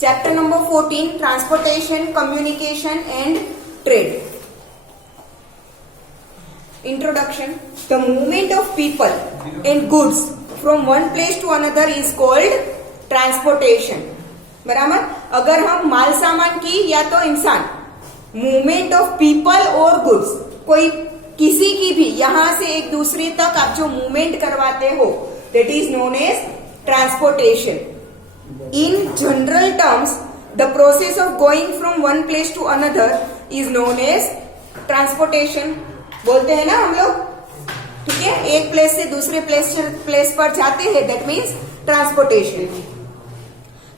Chapter number 14, Transportation, Communication and Trade. Introduction. The movement of people and goods from one place to another is called transportation. बराबर. अगर हम माल सामान की या तो इंसान, मूवमेंट ऑफ पीपल और गुड्स, कोई किसी की भी यहां से एक दूसरे तक आप जो मूवमेंट करवाते हो, that is known as transportation. In general terms, the process of going from one place to another is known as transportation. बोलते हैं ना हम लोग, ठीक है, एक प्लेस से दूसरे प्लेस पर जाते हैं, that means transportation.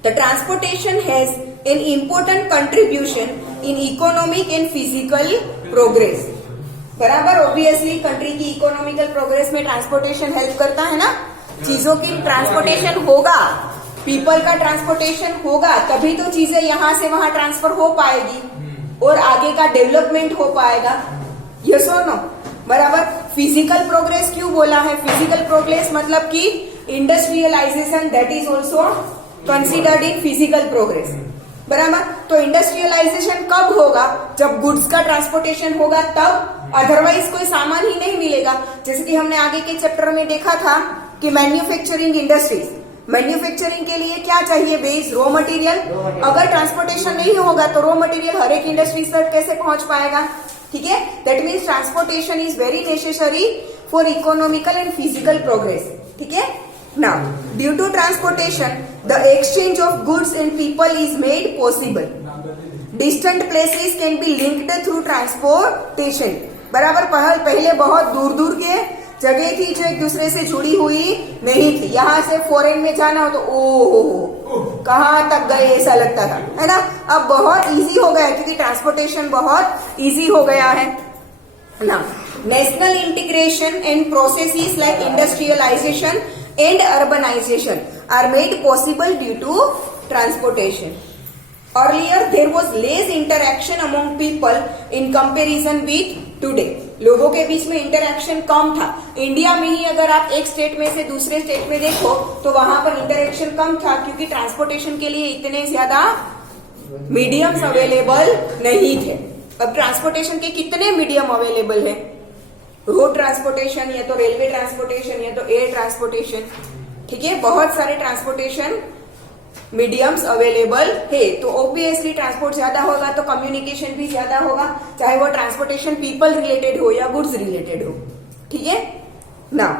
The transportation has an important contribution in economic and physical progress. बराबर. ऑब्वियसली कंट्री की इकोनॉमिकल प्रोग्रेस में ट्रांसपोर्टेशन हेल्प करता है ना. चीजों की ट्रांसपोर्टेशन होगा, पीपल का ट्रांसपोर्टेशन होगा, तभी तो चीजें यहां से वहां ट्रांसफर हो पाएगी और आगे का डेवलपमेंट हो पाएगा. यस और नो. बराबर. फिजिकल प्रोग्रेस क्यों बोला है? फिजिकल प्रोग्रेस मतलब कि industrialization, that is also considered in physical progress. बराबर. तो इंडस्ट्रियलाइजेशन कब होगा? जब गुड्स का ट्रांसपोर्टेशन होगा तब, अदरवाइज कोई सामान ही नहीं मिलेगा. जैसे कि हमने आगे के चैप्टर में देखा था कि मैन्युफैक्चरिंग इंडस्ट्रीज, मैन्युफैक्चरिंग के लिए क्या चाहिए? Base, raw material. अगर ट्रांसपोर्टेशन नहीं होगा तो रॉ मटेरियल हर एक इंडस्ट्री तक कैसे पहुंच पाएगा? ठीक है. That means transportation is very necessary for economical and physical progress. ठीक है. Now, due to transportation the exchange of goods and people is made possible. Distant places can be linked through transportation. बराबर. पहले बहुत दूर दूर के जगह थी जो एक दूसरे से जुड़ी हुई नहीं थी. यहां से फॉरेन में जाना हो तो ओ कहां तक गए ऐसा लगता था, है ना. अब बहुत इजी हो गया क्योंकि ट्रांसपोर्टेशन बहुत इजी हो गया है ना. National integration and processes like industrialization and urbanization are made possible due to transportation. Earlier there was less interaction among people in comparison with today. लोगों के बीच में इंटरेक्शन कम था. इंडिया में ही अगर आप एक स्टेट में से दूसरे स्टेट में देखो तो वहां पर इंटरेक्शन कम था क्योंकि ट्रांसपोर्टेशन के लिए इतने ज्यादा मीडियम्स अवेलेबल नहीं थे. अब ट्रांसपोर्टेशन के कितने मीडियम अवेलेबल है? रोड ट्रांसपोर्टेशन, या तो रेलवे ट्रांसपोर्टेशन, या तो एयर ट्रांसपोर्टेशन. ठीक है. बहुत सारे ट्रांसपोर्टेशन मीडियम्स अवेलेबल है. तो ऑब्वियसली ट्रांसपोर्ट ज्यादा होगा तो कम्युनिकेशन भी ज्यादा होगा, चाहे वो ट्रांसपोर्टेशन पीपल रिलेटेड हो या गुड्स रिलेटेड हो. ठीक है. Now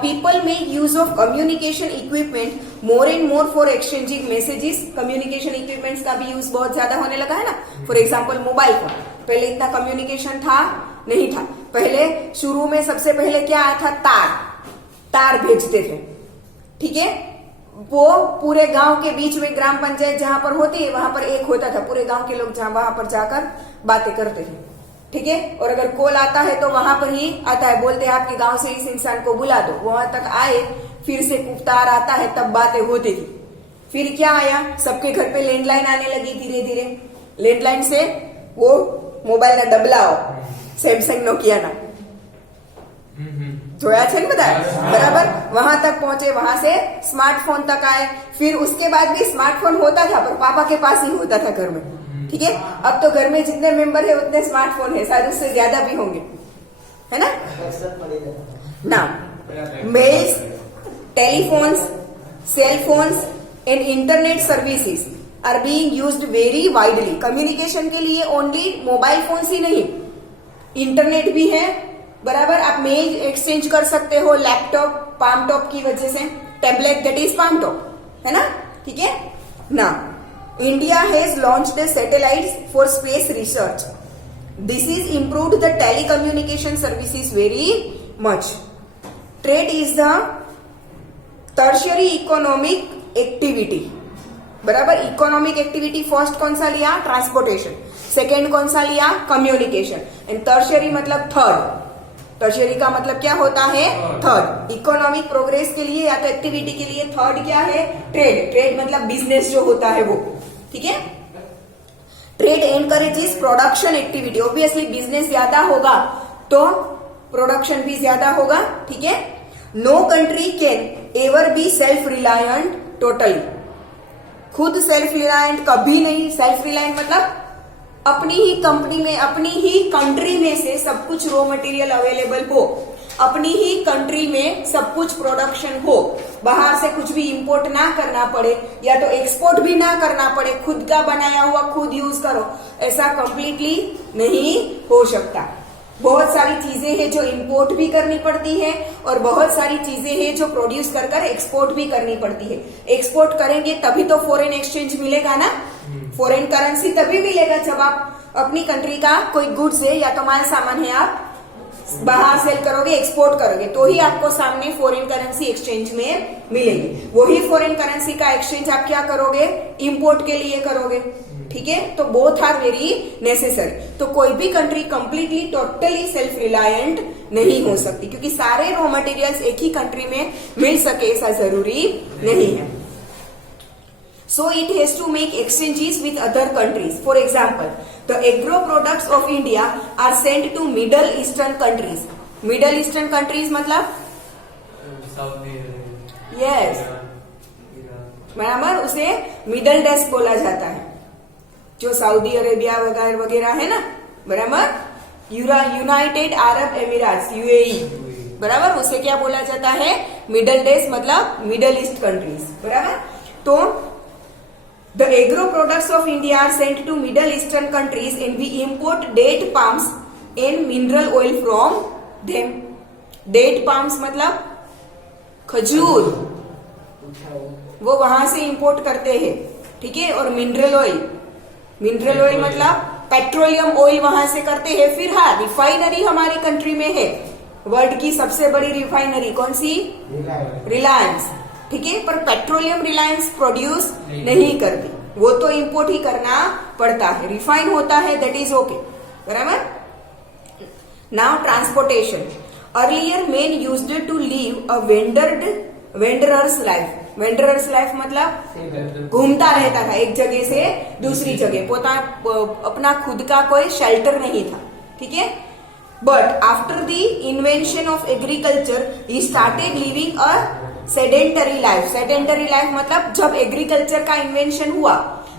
people make use of communication equipment more and more for exchanging messages. Communication equipments का भी यूज बहुत ज्यादा होने लगा है ना. For example mobile phone. पहले इतना कम्युनिकेशन था नहीं था. पहले शुरू में सबसे पहले क्या आया था? तार भेजते थे. ठीक है. वो पूरे गांव के बीच में ग्राम पंचायत जहां पर होती है वहां पर एक होता था, पूरे गांव के लोग जहां वहां पर जाकर बातें करते थे. ठीक है. और अगर कॉल आता है तो वहां पर ही आता है, बोलते हैं आपके गांव से इस इंसान को बुला दो. वहां तक आए, फिर से तार आता है, तब बातें होती थी. फिर क्या आया? सबके घर पे लैंडलाइन आने लगी धीरे धीरे. लैंडलाइन से वो मोबाइल ना डबलाओ, सैमसंग नोकिया ना જોયા છે ને બધા. बराबर. वहां तक पहुंचे, वहां से स्मार्टफोन तक आए. फिर उसके बाद भी स्मार्टफोन होता था पर पापा के पास ही होता था घर में. ठीक है. अब तो घर में जितने मेंबर है उतने स्मार्टफोन है, शायद उससे ज्यादा भी होंगे, है ना. Now mails, telephones, cell phones and internet services are being used very widely. Communication के लिए ओनली मोबाइल फोन्स ही नहीं, इंटरनेट भी है. बराबर. आप मेल एक्सचेंज कर सकते हो लैपटॉप, पाम टॉप की वजह से. Tablet, that is palm top, है ना. ठीक है. ना India has launched the satellites for space research. This is improved the telecommunication services very much. Trade is the tertiary economic activity. बराबर. इकोनॉमिक एक्टिविटी फर्स्ट कौन सा लिया? ट्रांसपोर्टेशन. सेकेंड कौन सा लिया? कम्युनिकेशन. एंड टर्शियरी मतलब थर्ड. टर्शियरी का मतलब क्या होता है? थर्ड. इकोनॉमिक प्रोग्रेस के लिए या तो एक्टिविटी के लिए थर्ड क्या है? ट्रेड. ट्रेड मतलब बिजनेस जो होता है वो. ठीक है. Trade encourages production activity. Obviously business ज्यादा होगा तो प्रोडक्शन भी ज्यादा होगा. ठीक है. No country can ever be self reliant totally. खुद सेल्फ रिलायंट कभी नहीं। सेल्फ रिलायंट मतलब अपनी ही कंपनी में, अपनी ही कंट्री में से सब कुछ रॉ मटेरियल अवेलेबल हो, अपनी ही कंट्री में सब कुछ प्रोडक्शन हो, बाहर से कुछ भी इंपोर्ट ना करना पड़े या तो एक्सपोर्ट भी ना करना पड़े, खुद का बनाया हुआ खुद यूज करो, ऐसा कंप्लीटली नहीं हो सकता। बहुत सारी चीजें हैं जो इंपोर्ट भी करनी पड़ती है और बहुत सारी चीजें हैं जो प्रोड्यूस कर कर एक्सपोर्ट भी करनी पड़ती है। एक्सपोर्ट करेंगे तभी तो फॉरेन एक्सचेंज मिलेगा ना, फॉरेन करेंसी तभी मिलेगा जब आप अपनी कंट्री का कोई गुड्स है या तो माल सामान है आप बाहर सेल करोगे, एक्सपोर्ट करोगे, तो ही आपको सामने फॉरेन करेंसी एक्सचेंज में मिलेगी। वही फॉरेन करेंसी का एक्सचेंज आप क्या करोगे, इंपोर्ट के लिए करोगे। ठीक है, तो बोथ आर वेरी नेसेसरी। तो कोई भी country completely totally self reliant नहीं हो सकती, क्योंकि सारे रॉ मटेरियल्स एक ही कंट्री में मिल सके ऐसा जरूरी नहीं है। So it has to make exchanges with other countries. For example, the agro products of India are sent to Middle Eastern countries. Middle Eastern countries मतलब Saudi yes, बराबर, उसे मिडल डेस्ट बोला जाता है, जो सऊदी अरेबिया वगैरह वगैरह है ना, बराबर, यूनाइटेड अरब एमिरेट्स यूएई, बराबर, उसे क्या बोला जाता है, मिडल डेस्ट मतलब मिडल ईस्ट कंट्रीज, बराबर। तो the agro products of India are sent to Middle Eastern countries and we import date palms and mineral oil from them. Date palms मतलब खजूर, वो वहां से इंपोर्ट करते हैं, ठीक है। और मिनरल ऑयल, मिनरल ऑयल मतलब पेट्रोलियम ऑयल वहां से करते हैं। फिर हाँ, रिफाइनरी हमारी कंट्री में है, वर्ल्ड की सबसे बड़ी रिफाइनरी कौन सी, रिलायंस, ठीक है। पर पेट्रोलियम रिलायंस प्रोड्यूस नहीं करती, वो तो इंपोर्ट ही करना पड़ता है, रिफाइन होता है, दैट इज ओके, बराबर। Now transportation, earlier men used to live a wanderer's life. Wanderer's life मतलब घूमता रहता था एक जगह से दूसरी जगह, अपना खुद का कोई शेल्टर नहीं था, ठीक है। But after the invention of agriculture he started living a sedentary life. Sedentary life मतलब जब एग्रीकल्चर का इन्वेंशन हुआ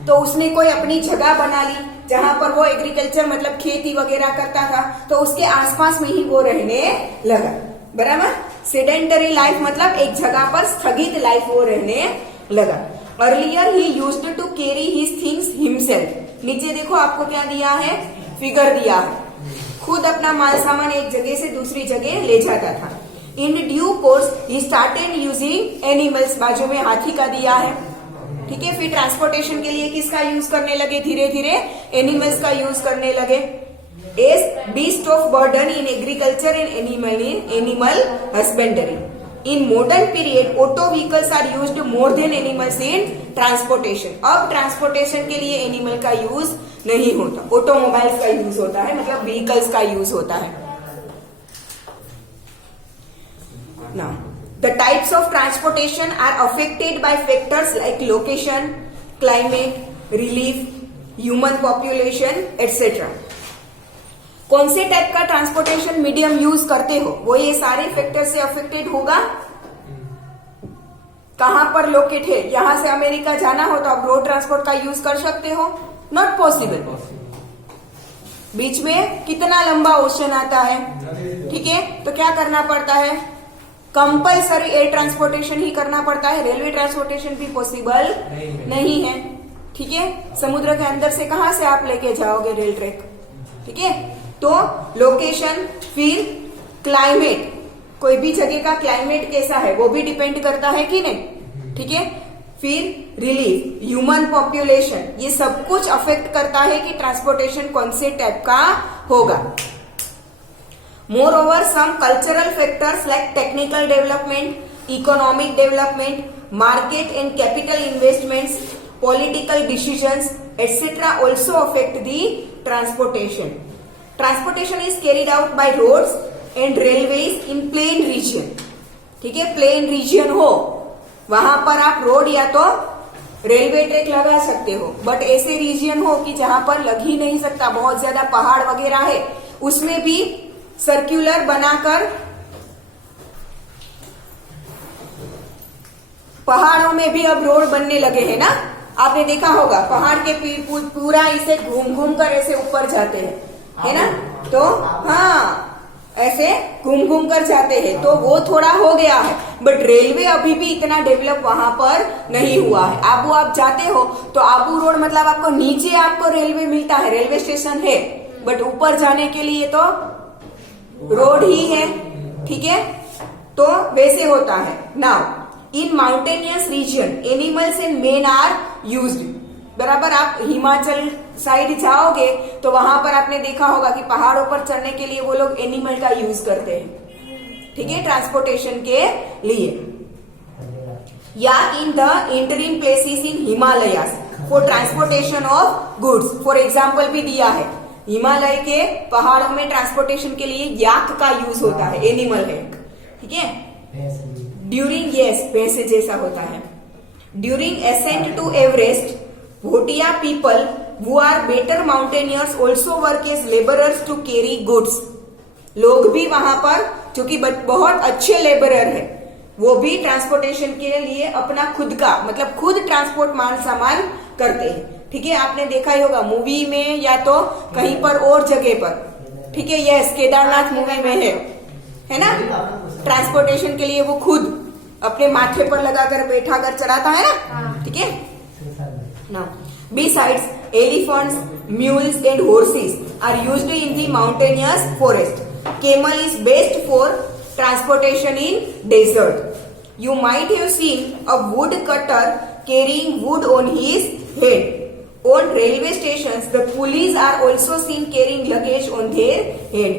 तो उसने कोई अपनी जगह बना ली जहां पर वो एग्रीकल्चर मतलब खेती वगैरह करता था, तो उसके आसपास में ही वो रहने लगा, बराबर। सेडेंटरी लाइफ मतलब एक जगह पर स्थगित लाइफ वो रहने लगा। अर्लियर ही used to carry his things himself. नीचे देखो आपको क्या दिया है, फिगर दिया है, खुद अपना माल सामान एक जगह से दूसरी जगह ले जाता था। In due course he started using animals, बाजू में हाथी का दिया है, ठीक है। फिर ट्रांसपोर्टेशन के लिए किसका यूज करने लगे, धीरे धीरे एनिमल्स का यूज करने लगे। As beast of burden in agriculture and animal husbandry. In modern period auto vehicles are used more than animals in transportation. अब ट्रांसपोर्टेशन के लिए एनिमल का यूज नहीं होता, ऑटोमोबाइल्स का यूज होता है, मतलब व्हीकल्स का यूज होता है। Now, the types of transportation are affected by factors like location, climate, relief, human population, etc. कौन से टाइप का ट्रांसपोर्टेशन मीडियम यूज करते हो, वो ये सारे फैक्टर से अफेक्टेड होगा। कहां पर लोकेट है, यहां से अमेरिका जाना हो तो आप रोड ट्रांसपोर्ट का यूज कर सकते हो, नॉट पॉसिबल। बीच में कितना लंबा ओशन आता है, ठीक है, तो क्या करना पड़ता है, कंपल्सरी एयर ट्रांसपोर्टेशन ही करना पड़ता है, रेलवे ट्रांसपोर्टेशन भी पॉसिबल नहीं है, ठीक है। समुद्र के अंदर से कहां से आप लेके जाओगे रेल ट्रैक, ठीक है। तो लोकेशन, फिर क्लाइमेट, कोई भी जगह का क्लाइमेट कैसा है वो भी डिपेंड करता है कि नहीं, ठीक है। फिर रिलीफ, ह्यूमन पॉपुलेशन, ये सब कुछ अफेक्ट करता है कि ट्रांसपोर्टेशन कौन से टाइप का होगा। Moreover, some cultural factors like technical development, economic development, market and capital investments, political decisions, etc. also affect the transportation. Transportation is carried out by roads and railways in plain region. ठीक है, plain region हो वहां पर आप road या तो railway track लगा सकते हो, बट ऐसे रीजन हो कि जहां पर लग ही नहीं सकता, बहुत ज्यादा पहाड़ वगैरह है, उसमें भी सर्कुलर बनाकर, पहाड़ों में भी अब रोड बनने लगे हैं ना, आपने देखा होगा पहाड़ के पूरा इसे घूम घूम कर ऐसे ऊपर जाते हैं, है ना? तो हाँ, ऐसे घूम घूम कर जाते हैं, तो वो थोड़ा हो गया है, बट रेलवे अभी भी इतना डेवलप वहां पर नहीं हुआ है। आबू आप जाते हो तो आबू रोड मतलब आपको नीचे आपको रेलवे मिलता है, रेलवे स्टेशन है, बट ऊपर जाने के लिए तो रोड ही है, ठीक है? तो वैसे होता है। Now in mountainous region animals and men are used. बराबर, आप हिमाचल साइड जाओगे तो वहां पर आपने देखा होगा कि पहाड़ों पर चढ़ने के लिए वो लोग एनिमल का यूज करते हैं, ठीक है, ट्रांसपोर्टेशन के लिए। या in the interim places in Himalayas for transportation of goods. For example भी दिया है, हिमालय के पहाड़ों में ट्रांसपोर्टेशन के लिए याक का यूज होता है, एनिमल है, ठीक है। ड्यूरिंग, यस, भैंसे जैसा होता है। During ascent to Everest, Bhotia people who are better mountaineers also work as laborers to carry goods। लोग भी वहां पर जो कि बहुत अच्छे लेबरर है, वो भी ट्रांसपोर्टेशन के लिए अपना खुद का मतलब खुद ट्रांसपोर्ट माल सामान करते हैं, ठीक है। आपने देखा ही होगा मूवी में या तो कहीं पर और जगह पर, ठीक है, यस, केदारनाथ मूवी में है ना, ट्रांसपोर्टेशन के लिए वो खुद अपने माथे पर लगाकर बैठा कर चढ़ाता है ना, ठीक है ना। Besides, elephants, mules and horses are used in the mountainous forest. Camel is best for transportation in desert. You might have seen a woodcutter carrying wood on his head. On railway stations, the coolies are also seen carrying luggage on their head.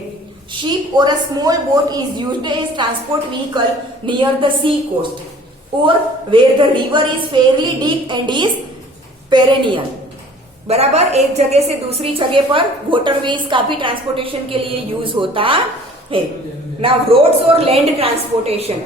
Ship or a small boat is used as transport vehicle near the sea coast or where the river is fairly deep and is perennial. बराबर, एक जगह से दूसरी जगह पर waterways का भी transportation के लिए यूज होता है। नाउ रोड्स और लैंड ट्रांसपोर्टेशन।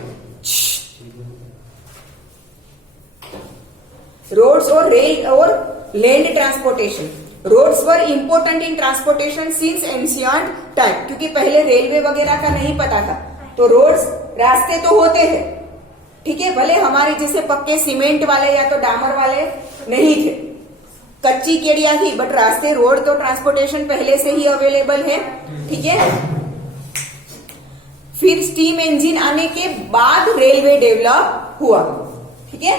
रोड्स और रेल और land transportation. Roads were important in transportation since ancient time, क्योंकि पहले रेलवे वगैरह का नहीं पता था, तो रोड्स रास्ते तो होते हैं, ठीक है, भले हमारे जैसे पक्के सीमेंट वाले या तो डामर वाले नहीं थे, कच्ची केड़िया थी, बट रास्ते रोड तो ट्रांसपोर्टेशन पहले से ही अवेलेबल है, ठीक है। फिर स्टीम इंजन आने के बाद रेलवे डेवलप हुआ, ठीक है।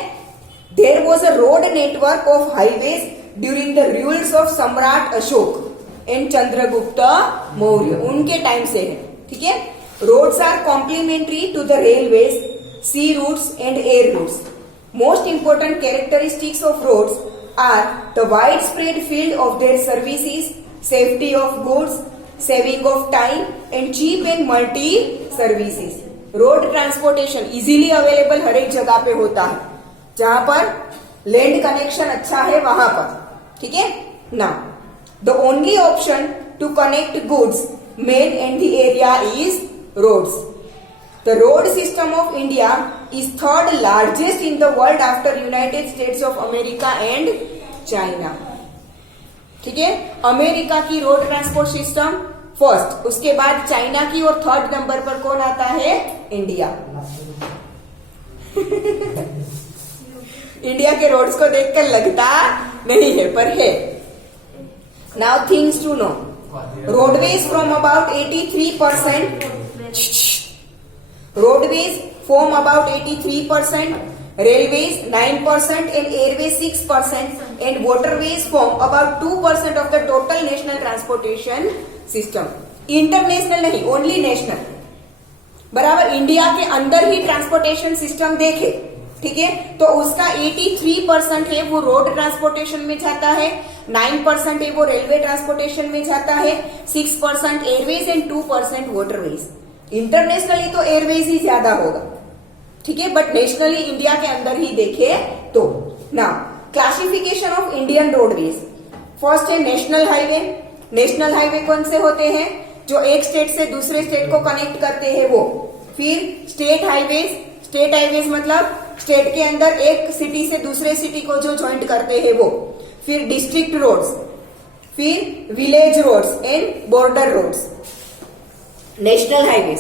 There was a road network of highways during the rules of Samrat Ashok and Chandragupta Maurya, उनके टाइम से है, ठीक है। Roads are complementary to the railways, sea routes and air routes. Most important characteristics of roads are the widespread field of their services, safety of goods, saving of time and cheap and multi services। Road transportation easily available हर एक जगह पे होता है, जहां पर land connection अच्छा है वहां पर, ठीक है ना। The only option to connect goods made in the area is roads. The road system of India is third largest in the world after United States of America and China, ठीक है। America की road transport system first, उसके बाद China की, और third number पर कौन आता है? इंडिया। इंडिया के रोड्स को देखकर लगता नहीं है, पर है। Now things to know, roadways from about 83%, roadways form about 83%, railways 9% and airways 6% and waterways form about 2% of the total national transportation system। International नहीं, ओनली नेशनल। बराबर, इंडिया के अंदर ही ट्रांसपोर्टेशन सिस्टम देखे, ठीक है, तो उसका 83% है वो रोड ट्रांसपोर्टेशन में जाता है, 9% है वो रेलवे ट्रांसपोर्टेशन में जाता है, 6% एयरवेज एंड 2% वाटरवेज। इंटरनेशनली तो एयरवेज ही ज्यादा होगा, ठीक है, बट नेशनली इंडिया के अंदर ही देखे तो। Now classification of Indian roadways. First है नेशनल हाईवे। नेशनल हाईवे कौन से होते हैं? जो एक स्टेट से दूसरे स्टेट को कनेक्ट करते हैं वो। फिर स्टेट हाईवेज। स्टेट हाईवेज मतलब स्टेट के अंदर एक सिटी से दूसरे सिटी को जो ज्वाइंट करते हैं वो। फिर डिस्ट्रिक्ट रोड्स, फिर village roads and border roads. National highways.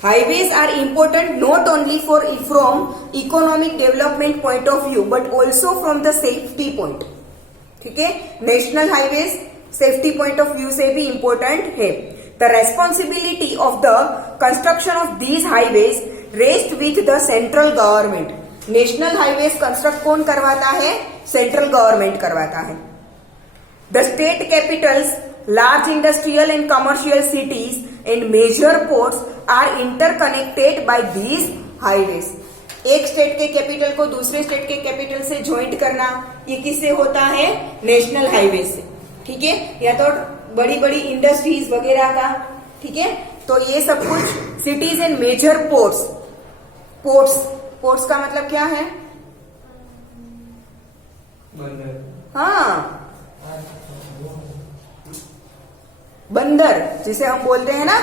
Highways are important not only from economic development point of view but also from the safety point. ठीक है, national highways safety point of view से भी important है. The responsibility of the construction of these highways rest with the central government. National highways construct कौन करवाता है? Central government करवाता है. The state Capitals, large industrial and commercial cities and major ports are interconnected by these highways. एक state के capital को दूसरे state के कैपिटल से ज्वाइंट करना, ये किससे होता है? नेशनल हाईवे से. ठीक है, या तो बड़ी बड़ी इंडस्ट्रीज वगैरह का. ठीक है, तो ये सब कुछ cities and major ports. Ports का मतलब क्या है? हाँ, બંદર, जिसे हम बोलते हैं ना.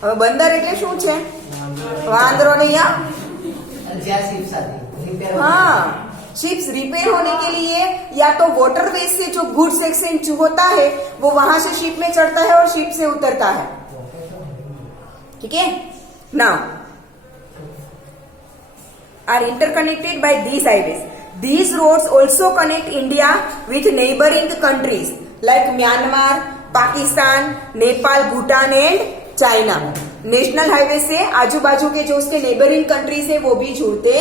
હવે બંદર એટલે શું છે? વાંદરો નહીં. हाँ, शिप्स रिपेयर होने के लिए या तो वाटरवेज से जो गुड्स एक्सचेंज होता है वो वहां से शिप में चढ़ता है और शिप से उतरता है. ठीक है, now are interconnected by these highways. These roads also connect India with neighboring countries like Myanmar, Pakistan, Nepal, Bhutan and China. National highway से आजू बाजू के जो उसके नेबरिंग कंट्रीज है वो भी जुड़ते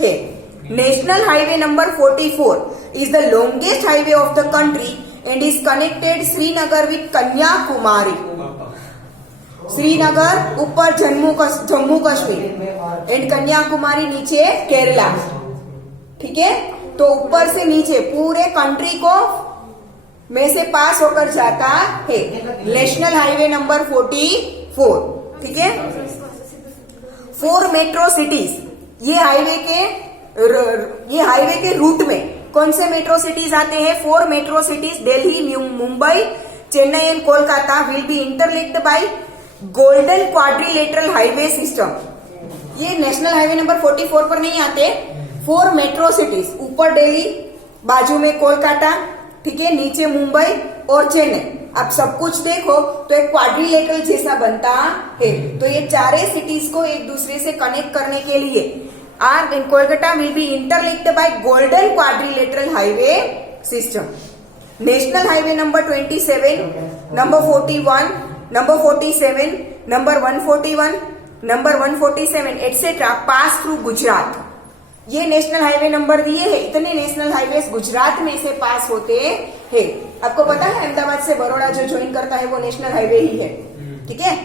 हैं. National highway number 44 is the longest highway of the country and is connected Srinagar with Kanyakumari. Srinagar ऊपर जम्मू कश्मीर एंड कन्याकुमारी नीचे केरला. ठीक है, तो ऊपर से नीचे पूरे कंट्री को में से पास होकर जाता है. National highway number 44. ठीक है, 4 मेट्रो सिटीज. ये हाईवे के रूट में कौन से मेट्रो सिटीज आते हैं? 4 metro cities Delhi, Mumbai, Chennai and Kolkata will be interlinked by golden quadrilateral highway system. ये नेशनल हाईवे नंबर 44 पर नहीं आते. 4 मेट्रो सिटीज, ऊपर दिल्ली, बाजू में कोलकाता, ठीक है, नीचे मुंबई और चेन्नई. आप सब कुछ देखो तो एक क्वाड्रिलेटरल जैसा बनता है. तो ये चारे सिटीज को एक दूसरे से कनेक्ट करने के लिए are in Kolkata will be interlinked by golden quadrilateral highway system. National highway number 27, number 41, number 47, number 141, number 147 etcetera pass through Gujarat. ये नेशनल हाईवे नंबर दिए हैं. इतने नेशनल हाईवे गुजरात में से पास होते हैं. आपको पता है अहमदाबाद से बड़ौदा जो ज्वाइन करता है वो नेशनल हाईवे ही है. ठीक है,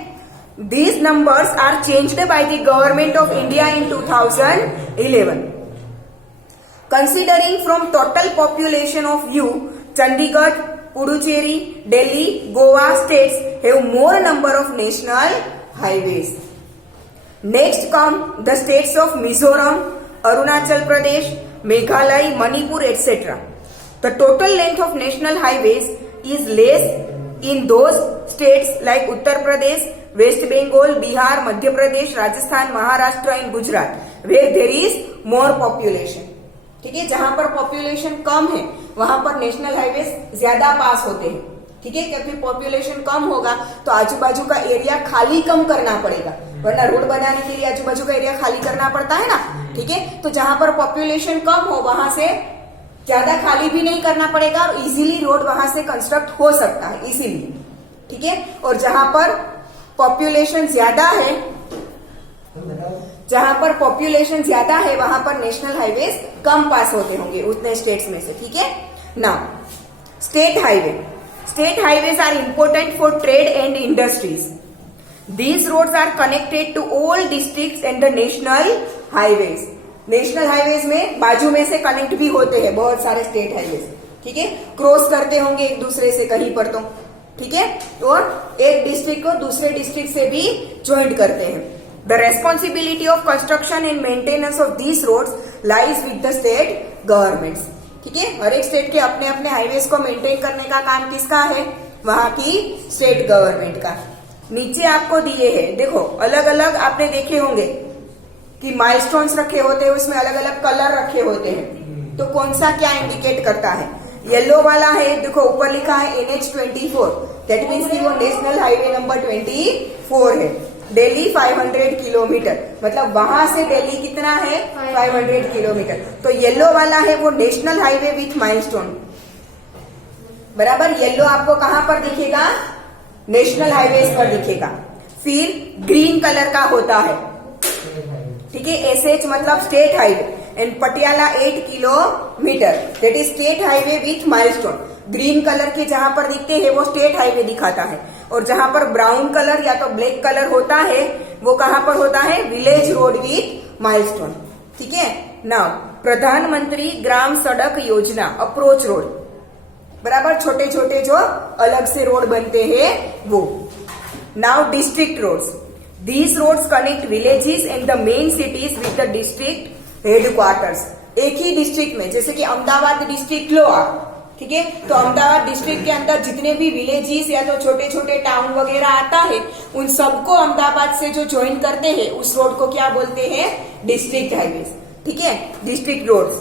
these numbers are changed by the government of India in 2011. Considering from total population of you, Chandigarh, Puducherry, Delhi, Goa states have more number of national highways. Next come the states of Mizoram, Arunachal Pradesh, Meghalaya, Manipur, etc. The total length of national highways is less in those states like Uttar Pradesh, West Bengal, Bihar, Madhya Pradesh, Rajasthan, Maharashtra and Gujarat, where there is more population. ठीक है, जहां पर population कम है वहां पर national highways ज्यादा पास होते हैं. ठीक है, क्योंकि पॉपुलेशन कम होगा तो आजू बाजू का एरिया खाली कम करना पड़ेगा, वरना रोड बनाने के लिए आजू बाजू का एरिया खाली करना पड़ता है ना. ठीक है, तो जहां पर पॉपुलेशन कम हो वहां से ज्यादा खाली भी नहीं करना पड़ेगा और इजीली रोड वहां से कंस्ट्रक्ट हो सकता है इसीलिए. ठीक है, और जहां पर पॉपुलेशन ज्यादा है वहां पर नेशनल हाईवेज कम पास होते होंगे उतने स्टेट्स में से. ठीक है, now state highway. State highways are important for trade and industries. These roads are connected to all districts and the national highways. National highways में बाजू में से कनेक्ट भी होते हैं बहुत सारे स्टेट हाईवेज. ठीक है, क्रॉस करते होंगे एक दूसरे से कहीं पर तो. ठीक है, और एक डिस्ट्रिक्ट को दूसरे डिस्ट्रिक्ट से भी ज्वाइंट करते हैं. The responsibility of construction and maintenance of these roads lies with the state governments. ठीक है, हर एक स्टेट के अपने अपने हाईवेज को मेंटेन करने का काम किसका है? वहां की स्टेट गवर्नमेंट का. नीचे आपको दिए हैं, देखो अलग अलग आपने देखे होंगे कि माइलस्टोन्स रखे होते हैं, उसमें अलग अलग कलर रखे होते हैं. तो कौन सा क्या इंडिकेट करता है? येलो वाला है, देखो ऊपर लिखा है NH24, दैट मीन्स कि वो नेशनल हाईवे नंबर 24 है. दिल्ली 500 किलोमीटर, मतलब वहां से दिल्ली कितना है 500 किलोमीटर। तो येलो वाला है वो नेशनल हाईवे विथ माइलस्टोन, बराबर। येलो आपको कहां पर दिखेगा, नेशनल हाईवे पर दिखेगा। फिर ग्रीन कलर का होता है, ठीक है, एसएच मतलब state highway, and Patiala 8 kilometre, that is state highway with milestone. Green colour के जहां पर दिखते हैं वो स्टेट हाईवे दिखाता है, और जहां पर ब्राउन कलर या तो ब्लैक कलर होता है वो कहां पर होता है, विलेज रोड विथ माइलस्टोन, ठीक है। नाउ प्रधानमंत्री ग्राम सड़क योजना, अप्रोच रोड, बराबर, छोटे छोटे जो अलग से रोड बनते हैं वो। Now district roads, these roads connect villages and the main cities with the district headquarters. एक ही डिस्ट्रिक्ट में, जैसे कि अहमदाबाद डिस्ट्रिक्ट लो आप, ठीक है, तो अहमदाबाद डिस्ट्रिक्ट के अंदर जितने भी विलेजेस या तो छोटे छोटे टाउन वगैरह आता है उन सबको अहमदाबाद से जो ज्वाइन करते हैं उस रोड को क्या बोलते हैं, डिस्ट्रिक्ट हाईवे, ठीक है, district roads.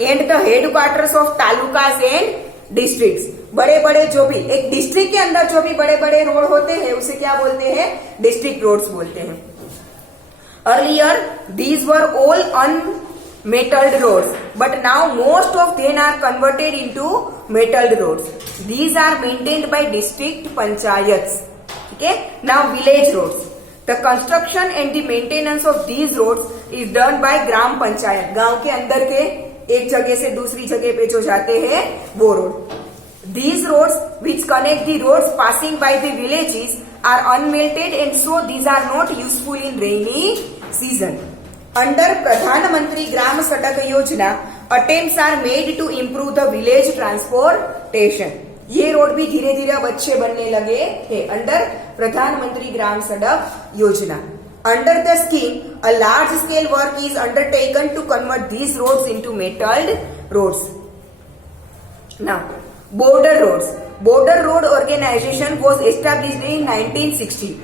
And the headquarters of talukas and districts, बड़े बड़े जो भी एक डिस्ट्रिक्ट के अंदर जो भी बड़े बड़े रोड होते हैं उसे क्या बोलते हैं, डिस्ट्रिक्ट रोड्स बोलते हैं। Earlier these were all unmetalled roads, but now most of them are converted into metalled roads. These are maintained by district panchayats. Okay, now village roads, the construction and the maintenance of these roads is done by gram panchayat. गांव के अंदर के एक जगह से दूसरी जगह पे जो जाते हैं वो road. These roads which connect the roads passing by the villages are unmelted and so these are not useful in rainy season. Under प्रधानमंत्री ग्राम सड़क योजना attempts are made to improve the village transportation. ये road भी धीरे धीरे अब अच्छे बनने लगे हैं अंडर प्रधानमंत्री ग्राम सड़क योजना। Under the scheme, a large scale work is undertaken to convert these roads into metalled roads. Now, border roads. Border road organization was established in 1960.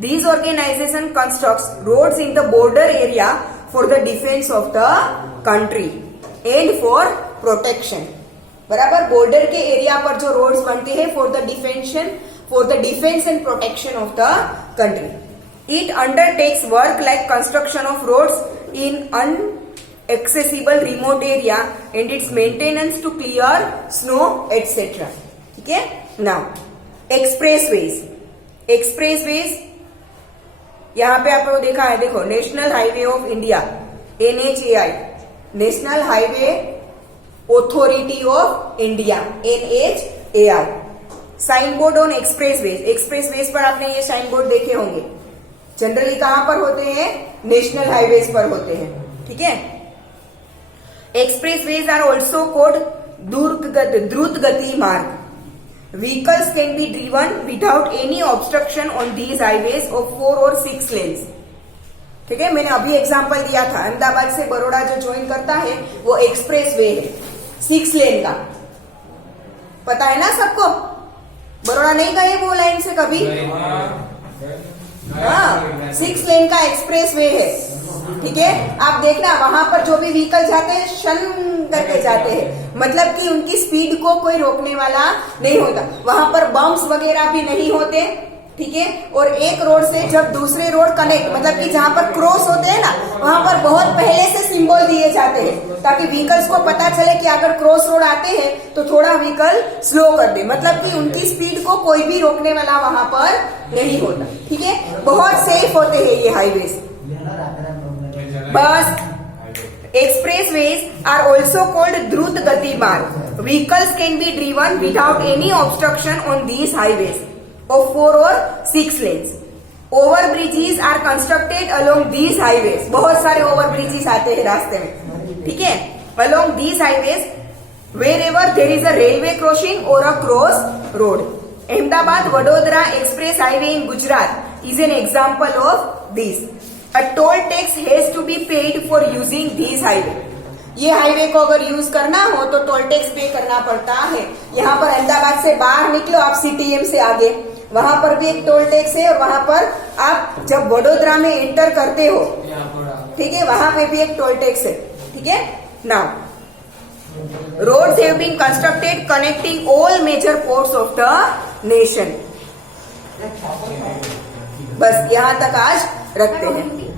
These organization constructs roads in the border area for the defense of the country and for protection. बराबर, border के area पर जो roads बनते हैं for the defence and protection of the country. It undertakes work like construction of roads in inaccessible remote area and its maintenance to clear snow etcetera. ठीक है. Now expressways यहां पे आपको देखा है, देखो national highway of India NHAI, national highway authority of India NHAI. Sign board on expressways पर आपने ये साइन बोर्ड देखे होंगे. जनरली कहां पर होते हैं, नेशनल हाईवेज पर होते हैं. ठीक है. एक्सप्रेसवेज आर ऑल्सो कॉल्ड द्रुत गति मार्ग. Vehicles can be driven without any obstruction on these highways of 4 or 6 lanes. ठीक है. मैंने अभी एग्जांपल दिया था, अहमदाबाद से बड़ोड़ा जो ज्वाइन करता है वो एक्सप्रेस वे है 6 लेन का. पता है ना सबको. बड़ोड़ा नहीं गए वो लाइन से कभी. हाँ, 6 लेन का एक्सप्रेस वे है. ठीक है. आप देखना वहां पर जो भी व्हीकल जाते हैं शन करके जाते हैं, मतलब कि उनकी स्पीड को कोई रोकने वाला नहीं होता. वहां पर बम्प्स वगैरह भी नहीं होते. ठीक है. और एक रोड से जब दूसरे रोड कनेक्ट, मतलब कि जहां पर क्रॉस होते हैं ना, वहां पर बहुत पहले से सिंबल दिए जाते हैं ताकि व्हीकल्स को पता चले कि अगर क्रॉस रोड आते हैं तो थोड़ा व्हीकल स्लो कर दे, मतलब कि उनकी स्पीड को कोई भी रोकने वाला वहां पर नहीं होता. ठीक है. बहुत सेफ होते हैं ये हाईवेज. बस expressways are also called द्रुत गति मार्ग. Vehicles can be driven without any obstruction on these highways of 4 or 6 lanes. Overbridges are constructed along these highways. बहुत सारे ओवरब्रिजेस आते हैं रास्ते में. ठीक है. Along these highways, wherever there is a railway crossing or a cross road. Ahmedabad Vadodara Express Highway in Gujarat is an example of this. A toll tax has to be paid for using these highway. ये highway को अगर use करना हो तो toll tax पे करना पड़ता है. यहाँ पर अहमदाबाद से बाहर निकलो आप CTM से आगे, वहां पर भी एक टोल टैक्स है, और वहां पर आप जब वडोदरा में एंटर करते हो, ठीक है, वहां पे भी एक टोल टैक्स है. ठीक है. Now roads have been constructed connecting all major ports of the nation. बस यहाँ तक आज रखते हैं।